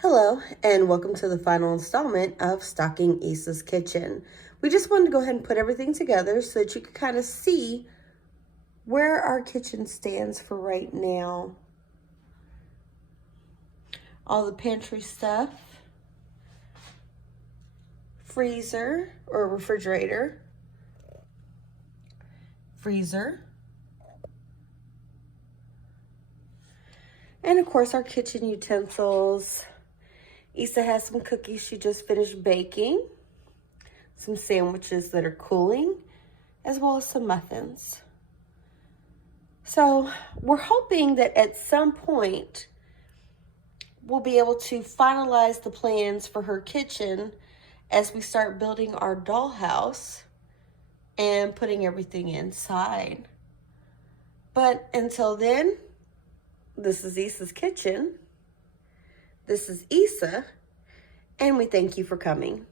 Hello, and welcome to the final installment of Stocking Issa's Kitchen. We just wanted to go ahead and put everything together so that you could kind of see where our kitchen stands for right now. All the pantry stuff, freezer or refrigerator, freezer, and of course our kitchen utensils. Issa has some cookies she just finished baking, some sandwiches that are cooling, as well as some muffins. So we're hoping that at some point we'll be able to finalize the plans for her kitchen as we start building our dollhouse and putting everything inside. But until then, this is Issa's Kitchen. This is Issa, and we thank you for coming.